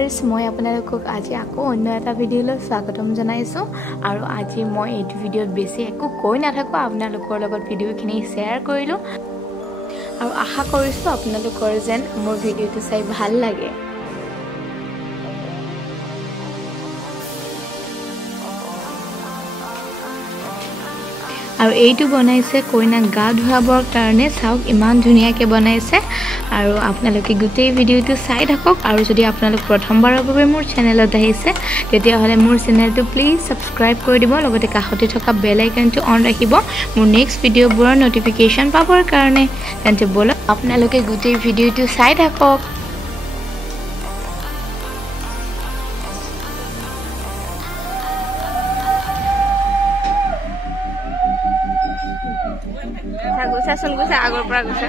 Viewers মই আপোনালোকক আজি আকৌ অন্য এটা ভিডিঅ'লৈ স্বাগতম জনাইছো আৰু আজি মই এই ভিডিঅ'ত বেছি একো কৈ নাথাকো আপোনালোকৰ লগত ভিডিঅ'খিনি শেয়াৰ কৰিলো আৰু আশা কৰিছো আপোনালোকৰ যেন মোৰ ভিডিঅ'টো চাই ভাল লাগে আৰু এইটো বনাইছে কইনাক গা ধুৱাবৰ কাৰণে চাওক ইমান ধুনিয়াকৈ বনাইছে আৰু আপোনালোকে গোটেই ভিডিঅ'টো চাই থাকক আৰু যদি আপোনালোক প্ৰথমবাৰৰ বাবে মোৰ চেনেলত আহিছে তেতিয়া হলে মোৰ চেনেলটো প্লিজ সাবস্ক্ৰাইব কৰি দিব লগতে কাষতে থকা বেল আইকনটো অন ৰাখিব মোৰ নেক্সট ভিডিঅ'বোৰৰ নটিফিকেশন পাবৰ কাৰণে তেন্তে বলক আপোনালোকে গোটেই ভিডিঅ'টো চাই থাকক Sun gusa agor pra gusa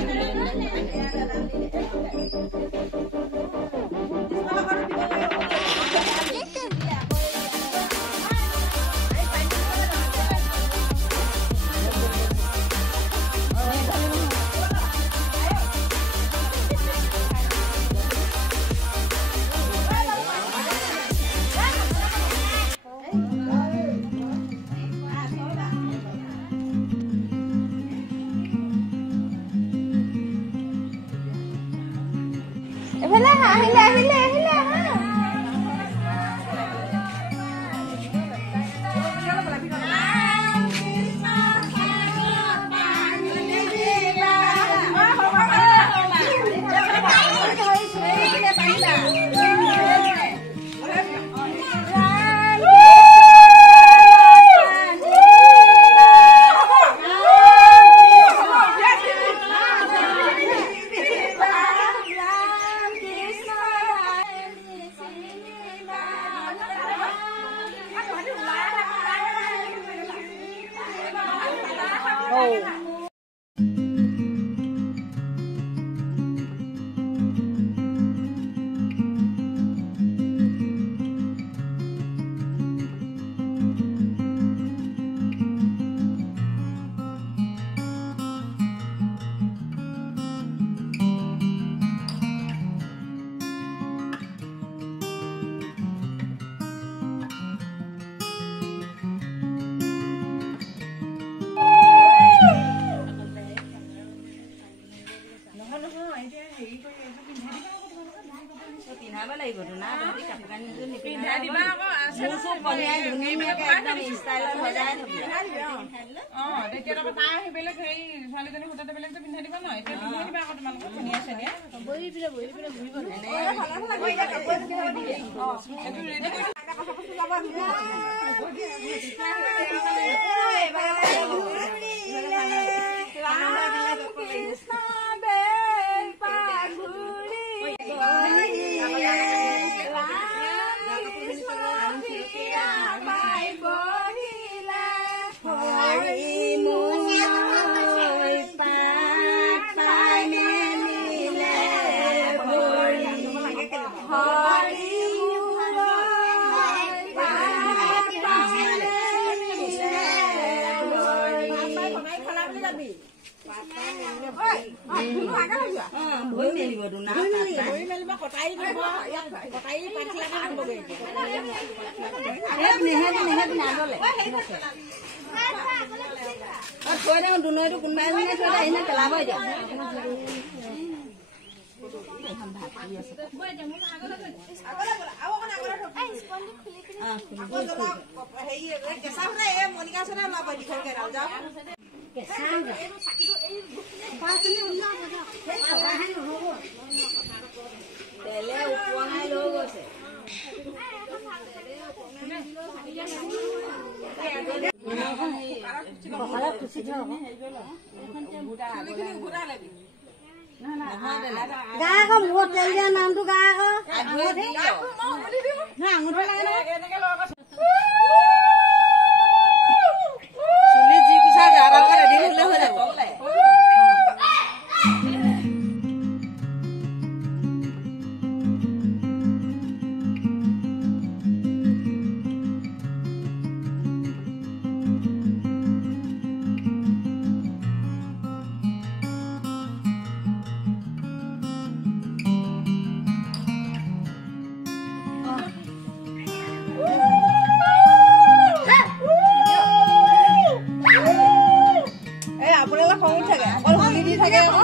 থাকে আকৌ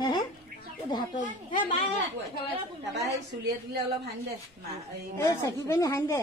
হে হাতৰ তাৰপৰা সেই চুলিয়ে তুলিয়ে অলপ সানি দে এই চেপি পিনি সানি দে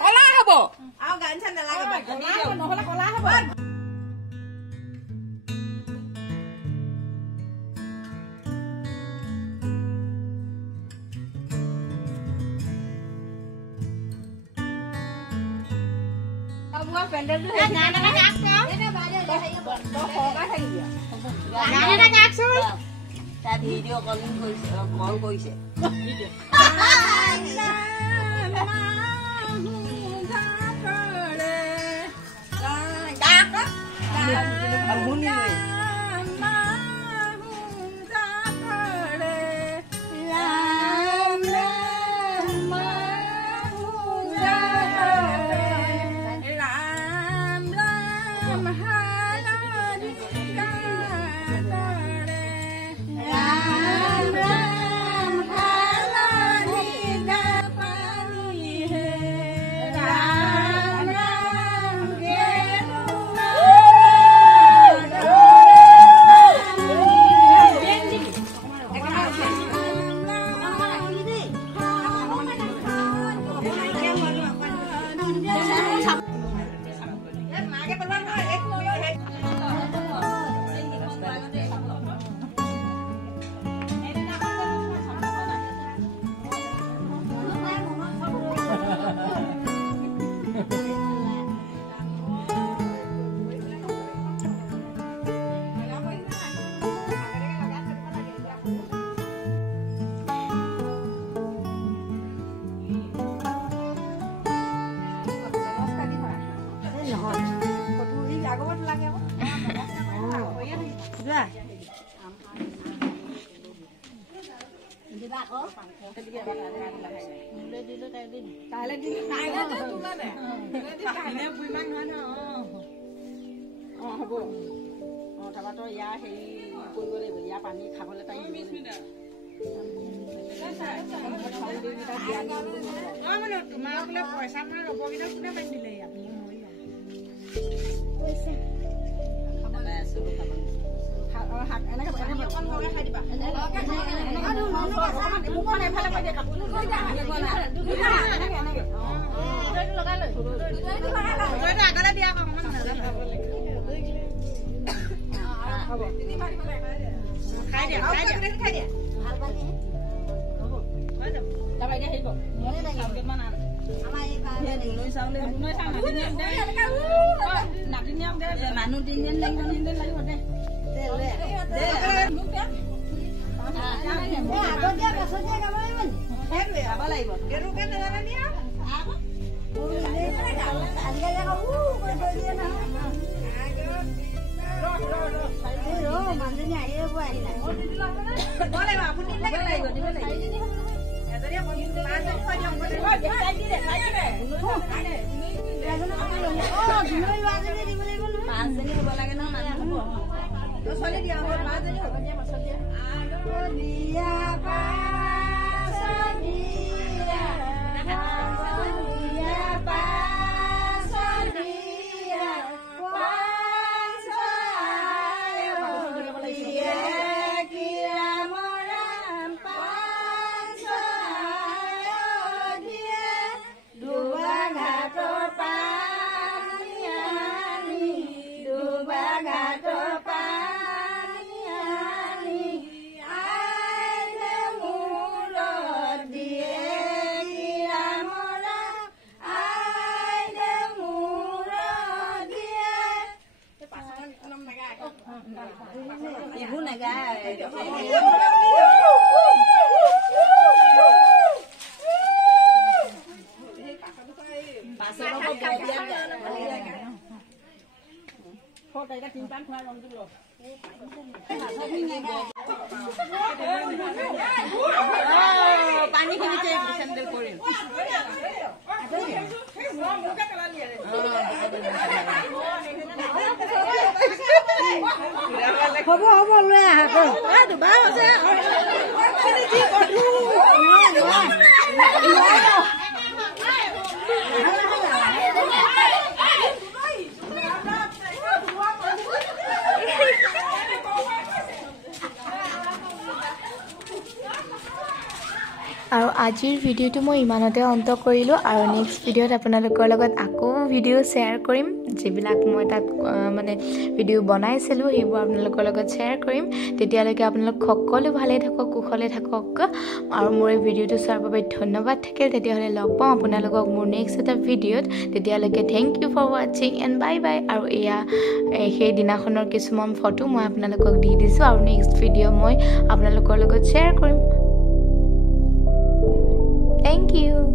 কলা হব আৰু গান চান নালাগে নহলে কলা হব ভিডিঅ' কলিং কল কৰিছে হ'ব তাৰপৰা ইয়াৰ হেৰি কৰিব লাগিব ইয়াৰ পানী খাবলৈ টাইম তোমাৰ বোলে পইচা মানে ৰ'ব কেইটা কোনে পানী দিলে আপুনি আগলে দিয়া খাই দিয়া খাই দিয়া মানুহ 3 দিন লাগিব দে পানী খিনিতে চেণ্ডেল কৰিম হ'ব হ'ব লৈ আহা আৰু আজিৰ ভিডিঅ'টো মই ইমানতে অন্ত কৰিলোঁ আৰু নেক্সট ভিডিঅ'ত আপোনালোকৰ লগত আকৌ ভিডিঅ' শ্বেয়াৰ কৰিম যিবিলাক মই তাত মানে ভিডিঅ' বনাইছিলোঁ সেইবোৰ আপোনালোকৰ লগত শ্বেয়াৰ কৰিম তেতিয়ালৈকে আপোনালোক সকলো ভালে থাকক কুশলে থাকক আৰু মোৰ এই ভিডিঅ'টো চোৱাৰ বাবে ধন্যবাদ থাকিল তেতিয়াহ'লে লগ পাওঁ আপোনালোকক মোৰ নেক্সট এটা ভিডিঅ'ত তেতিয়ালৈকে থেংক ইউ ফৰ ৱাচিং এণ্ড বাই বাই আৰু এয়া সেই দিনাখনৰ কিছুমান ফটো মই আপোনালোকক দি দিছোঁ আৰু নেক্সট ভিডিঅ' মই আপোনালোকৰ লগত শ্বেয়াৰ কৰিম Thank you.